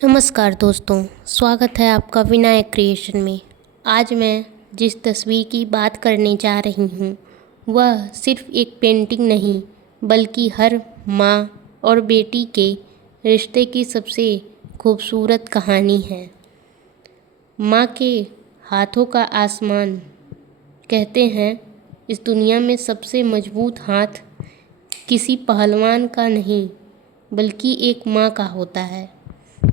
नमस्कार दोस्तों, स्वागत है आपका विनायक क्रिएशन में। आज मैं जिस तस्वीर की बात करने जा रही हूँ वह सिर्फ एक पेंटिंग नहीं बल्कि हर माँ और बेटी के रिश्ते की सबसे खूबसूरत कहानी है। माँ के हाथों का आसमान। कहते हैं इस दुनिया में सबसे मजबूत हाथ किसी पहलवान का नहीं बल्कि एक माँ का होता है,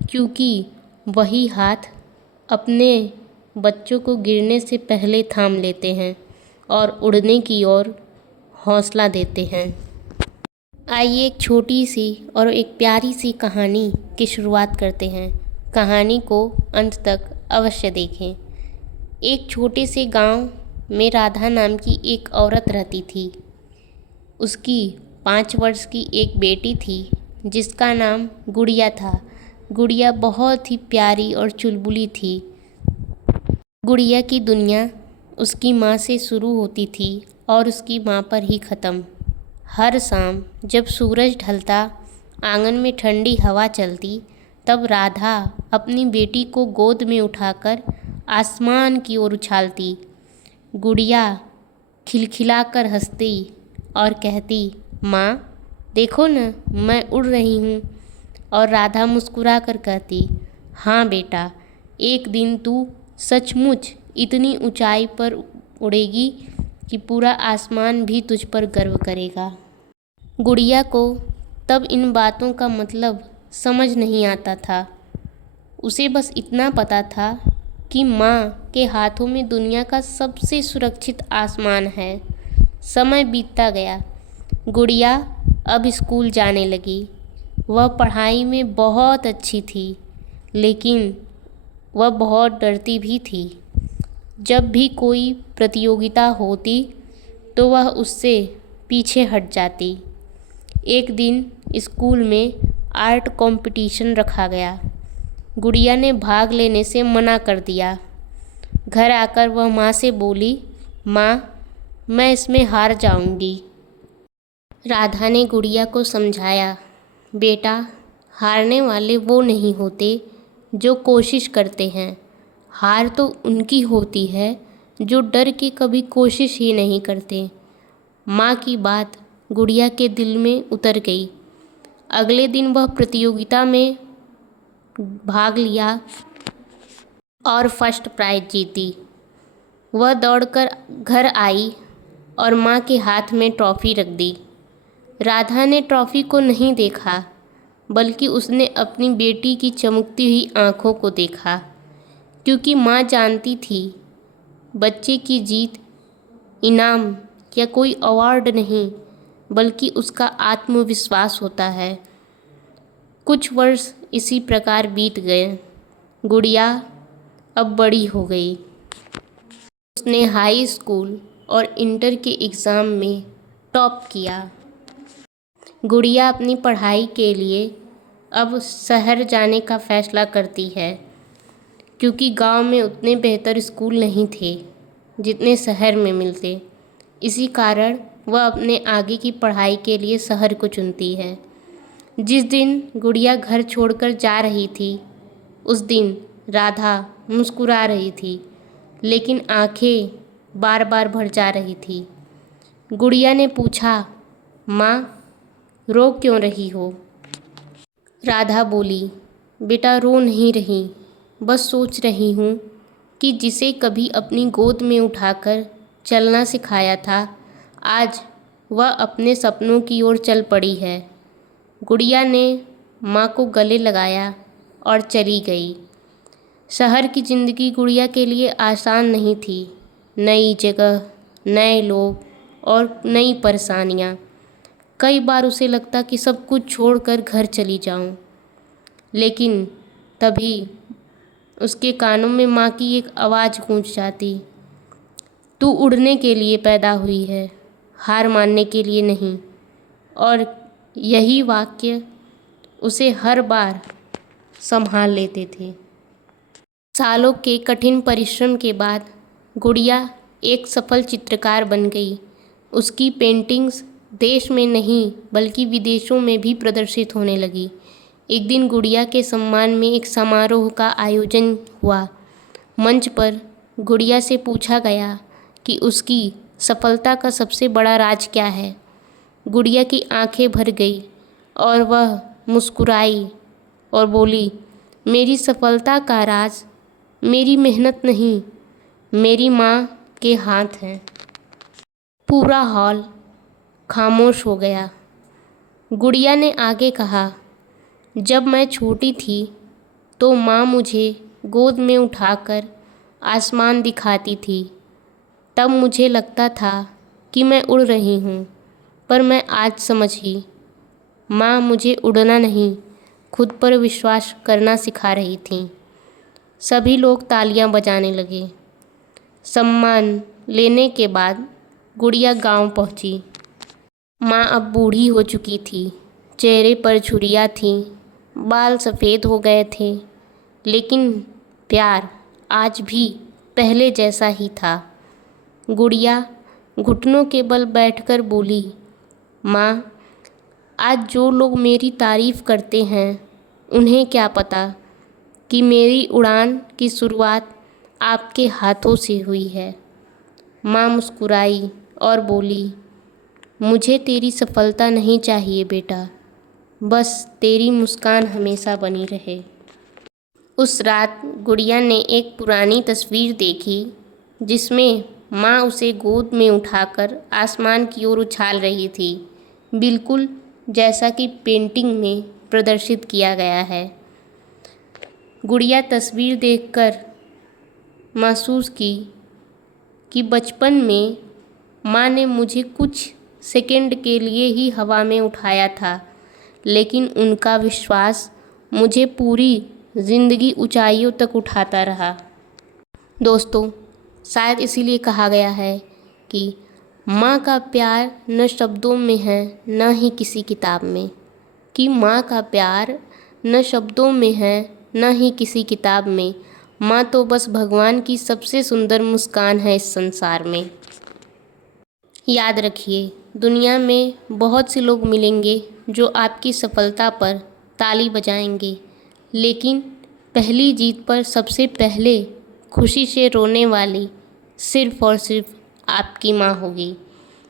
क्योंकि वही हाथ अपने बच्चों को गिरने से पहले थाम लेते हैं और उड़ने की ओर हौसला देते हैं। आइए एक छोटी सी और एक प्यारी सी कहानी की शुरुआत करते हैं। कहानी को अंत तक अवश्य देखें। एक छोटे से गांव में राधा नाम की एक औरत रहती थी। उसकी 5 वर्ष की एक बेटी थी जिसका नाम गुड़िया था। गुड़िया बहुत ही प्यारी और चुलबुली थी। गुड़िया की दुनिया उसकी माँ से शुरू होती थी और उसकी माँ पर ही ख़त्म। हर शाम जब सूरज ढलता, आंगन में ठंडी हवा चलती, तब राधा अपनी बेटी को गोद में उठाकर आसमान की ओर उछालती। गुड़िया खिलखिलाकर हंसती और कहती, माँ देखो न, मैं उड़ रही हूँ। और राधा मुस्कुरा कर कहती, हाँ बेटा, एक दिन तू सचमुच इतनी ऊंचाई पर उड़ेगी कि पूरा आसमान भी तुझ पर गर्व करेगा। गुड़िया को तब इन बातों का मतलब समझ नहीं आता था। उसे बस इतना पता था कि माँ के हाथों में दुनिया का सबसे सुरक्षित आसमान है। समय बीतता गया। गुड़िया अब स्कूल जाने लगी। वह पढ़ाई में बहुत अच्छी थी, लेकिन वह बहुत डरती भी थी। जब भी कोई प्रतियोगिता होती तो वह उससे पीछे हट जाती। एक दिन स्कूल में आर्ट कंपटीशन रखा गया। गुड़िया ने भाग लेने से मना कर दिया। घर आकर वह माँ से बोली, माँ मैं इसमें हार जाऊंगी। राधा ने गुड़िया को समझाया, बेटा हारने वाले वो नहीं होते जो कोशिश करते हैं, हार तो उनकी होती है जो डर के कभी कोशिश ही नहीं करते। माँ की बात गुड़िया के दिल में उतर गई। अगले दिन वह प्रतियोगिता में भाग लिया और फर्स्ट प्राइज जीती। वह दौड़कर घर आई और माँ के हाथ में ट्रॉफ़ी रख दी। राधा ने ट्रॉफ़ी को नहीं देखा, बल्कि उसने अपनी बेटी की चमकती हुई आँखों को देखा, क्योंकि माँ जानती थी बच्चे की जीत इनाम या कोई अवार्ड नहीं बल्कि उसका आत्मविश्वास होता है। कुछ वर्ष इसी प्रकार बीत गए। गुड़िया अब बड़ी हो गई। उसने हाई स्कूल और इंटर के एग्ज़ाम में टॉप किया। गुड़िया अपनी पढ़ाई के लिए अब शहर जाने का फ़ैसला करती है, क्योंकि गांव में उतने बेहतर स्कूल नहीं थे जितने शहर में मिलते। इसी कारण वह अपने आगे की पढ़ाई के लिए शहर को चुनती है। जिस दिन गुड़िया घर छोड़कर जा रही थी, उस दिन राधा मुस्कुरा रही थी, लेकिन आंखें बार बार भर जा रही थी। गुड़िया ने पूछा, माँ रो क्यों रही हो? राधा बोली, बेटा रो नहीं रही, बस सोच रही हूँ कि जिसे कभी अपनी गोद में उठाकर चलना सिखाया था, आज वह अपने सपनों की ओर चल पड़ी है। गुड़िया ने माँ को गले लगाया और चली गई। शहर की ज़िंदगी गुड़िया के लिए आसान नहीं थी। नई जगह, नए लोग और नई परेशानियाँ। कई बार उसे लगता कि सब कुछ छोड़कर घर चली जाऊं, लेकिन तभी उसके कानों में माँ की एक आवाज़ गूंज जाती, तू उड़ने के लिए पैदा हुई है, हार मानने के लिए नहीं। और यही वाक्य उसे हर बार संभाल लेते थे। सालों के कठिन परिश्रम के बाद गुड़िया एक सफल चित्रकार बन गई। उसकी पेंटिंग्स देश में नहीं बल्कि विदेशों में भी प्रदर्शित होने लगी। एक दिन गुड़िया के सम्मान में एक समारोह का आयोजन हुआ। मंच पर गुड़िया से पूछा गया कि उसकी सफलता का सबसे बड़ा राज क्या है। गुड़िया की आंखें भर गई और वह मुस्कुराई और बोली, मेरी सफलता का राज मेरी मेहनत नहीं, मेरी माँ के हाथ हैं। पूरा हॉल खामोश हो गया। गुड़िया ने आगे कहा, जब मैं छोटी थी तो माँ मुझे गोद में उठाकर आसमान दिखाती थी। तब मुझे लगता था कि मैं उड़ रही हूँ, पर मैं आज समझी, माँ मुझे उड़ना नहीं, खुद पर विश्वास करना सिखा रही थी। सभी लोग तालियां बजाने लगे। सम्मान लेने के बाद गुड़िया गांव पहुंची। माँ अब बूढ़ी हो चुकी थी, चेहरे पर झुर्रियाँ थीं, बाल सफ़ेद हो गए थे, लेकिन प्यार आज भी पहले जैसा ही था। गुड़िया घुटनों के बल बैठकर बोली, माँ, आज जो लोग मेरी तारीफ़ करते हैं उन्हें क्या पता कि मेरी उड़ान की शुरुआत आपके हाथों से हुई है। माँ मुस्कुराई और बोली, मुझे तेरी सफलता नहीं चाहिए बेटा, बस तेरी मुस्कान हमेशा बनी रहे। उस रात गुड़िया ने एक पुरानी तस्वीर देखी जिसमें माँ उसे गोद में उठाकर आसमान की ओर उछाल रही थी, बिल्कुल जैसा कि पेंटिंग में प्रदर्शित किया गया है। गुड़िया तस्वीर देखकर महसूस की कि बचपन में माँ ने मुझे कुछ सेकंड के लिए ही हवा में उठाया था, लेकिन उनका विश्वास मुझे पूरी ज़िंदगी ऊंचाइयों तक उठाता रहा। दोस्तों, शायद इसीलिए कहा गया है कि माँ का प्यार न शब्दों में है न ही किसी किताब में, कि माँ का प्यार न शब्दों में है न ही किसी किताब में। माँ तो बस भगवान की सबसे सुंदर मुस्कान है इस संसार में। याद रखिए, दुनिया में बहुत से लोग मिलेंगे जो आपकी सफलता पर ताली बजाएंगे, लेकिन पहली जीत पर सबसे पहले खुशी से रोने वाली सिर्फ़ और सिर्फ आपकी माँ होगी।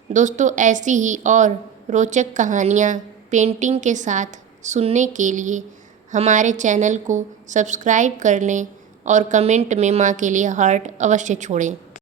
दोस्तों, ऐसी ही और रोचक कहानियाँ पेंटिंग के साथ सुनने के लिए हमारे चैनल को सब्सक्राइब कर लें और कमेंट में माँ के लिए हार्ट अवश्य छोड़ें।